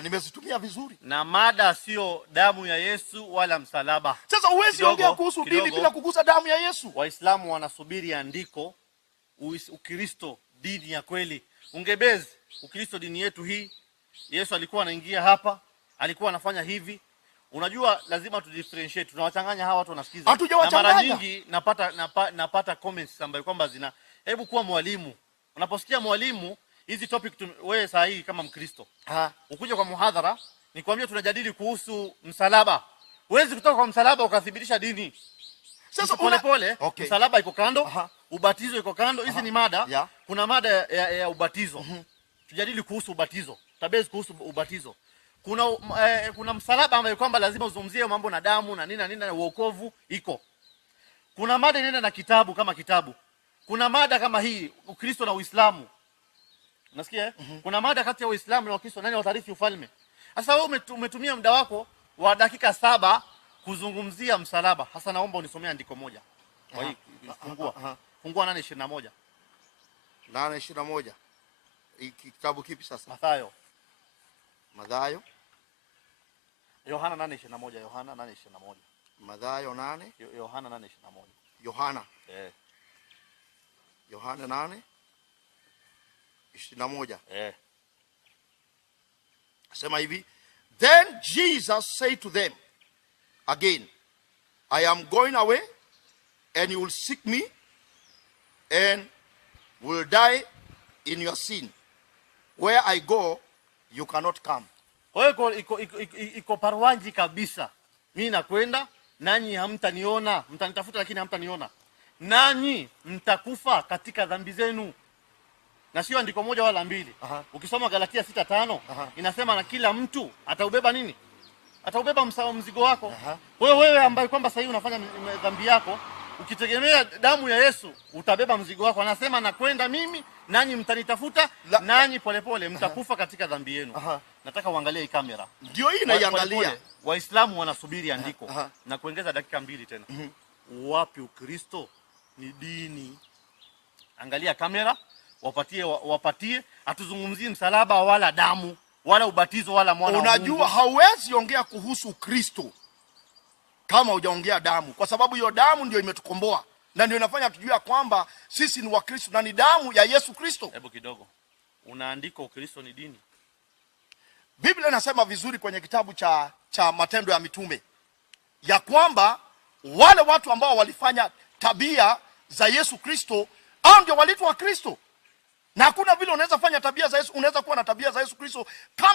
na nimezitumia vizuri, na mada sio damu ya Yesu wala msalaba. Sasa huwezi ongea kuhusu dini bila kugusa damu ya Yesu. Waislamu wanasubiri andiko. Ukristo dini ya kweli. Ungebezi Ukristo dini yetu hii, Yesu alikuwa anaingia hapa, alikuwa anafanya hivi. Unajua lazima tu differentiate. Tunawachanganya hawa watu wanasikiza. Na mara nyingi napata comments ambayo kwamba zina, hebu kuwa mwalimu. Unaposikia mwalimu hizi topic wewe saa hii kama Mkristo, ukuje kwa muhadhara, nikwambia tunajadili kuhusu msalaba. Huwezi kutoka kwa msalaba ukathibitisha dini. Sasa pole okay. Msalaba iko kando, ubatizo iko kando. Hizi ni mada. Kuna mada ya ubatizo. Tujadili kuhusu ubatizo. Tabezi kuhusu ubatizo. Kuna msalaba ambayo kwamba lazima uzungumzie mambo na damu na nini na wokovu iko. Kuna mada inaenda na kitabu kama kitabu. Kuna mada kama hii Ukristo na Uislamu. Unasikia? Kuna mada kati ya Uislamu na Ukristo, nani watarithi ufalme. Sasa wewe umetumia muda wako wa dakika 7 kuzungumzia msalaba. Sasa naomba unisomee andiko moja. Kwa hiyo fungua 8:21. 8:21. Kitabu kipi sasa? Mathayo. Yohana 8:21. Yohana 8:21. Mathayo 8. Yohana 8:21. Yohana. Yohana 8:21. Sema hivi, then Jesus said to them again, I am going away and you will seek me and will die in your sin. Where I go, you cannot come. Kwa hiyo iko parwanji kabisa. Mimi nakwenda, nanyi hamtaniona, mtanitafuta lakini hamtaniona. Nanyi mtakufa katika dhambi zenu. Na sio andiko moja wala mbili. Ukisoma Galatia 6:5 inasema na kila mtu ataubeba nini? Ataubeba mzigo wako. Wewe ambaye kwamba sasa hivi unafanya dhambi yako, ukitegemea damu ya Yesu utabeba mzigo wako. Anasema na kwenda mimi, nanyi mtanitafuta, nanyi polepole mtakufa katika dhambi yenu. Nataka uangalie hii kamera. Ndio hii naiangalia. Waislamu wanasubiri andiko. Na kuongeza dakika 2 tena. Wapi Ukristo ni dini? Angalia kamera, wapatie atuzungumzie msalaba wala damu wala ubatizo wala mwana wa Mungu. Unajua hauwezi ongea kuhusu Ukristo kama hujaongea damu, kwa sababu hiyo damu ndio imetukomboa na ndio inafanya tujue kwamba sisi ni Wakristo na ni damu ya Yesu Kristo. Hebu kidogo. Unaandika Ukristo ni dini? Biblia inasema vizuri kwenye kitabu cha Matendo ya Mitume ya kwamba wale watu ambao walifanya tabia za Yesu Kristo hao ndio waliitwa Wakristo. Na hakuna vile unaweza fanya tabia za Yesu, unaweza kuwa na tabia za Yesu Kristo kama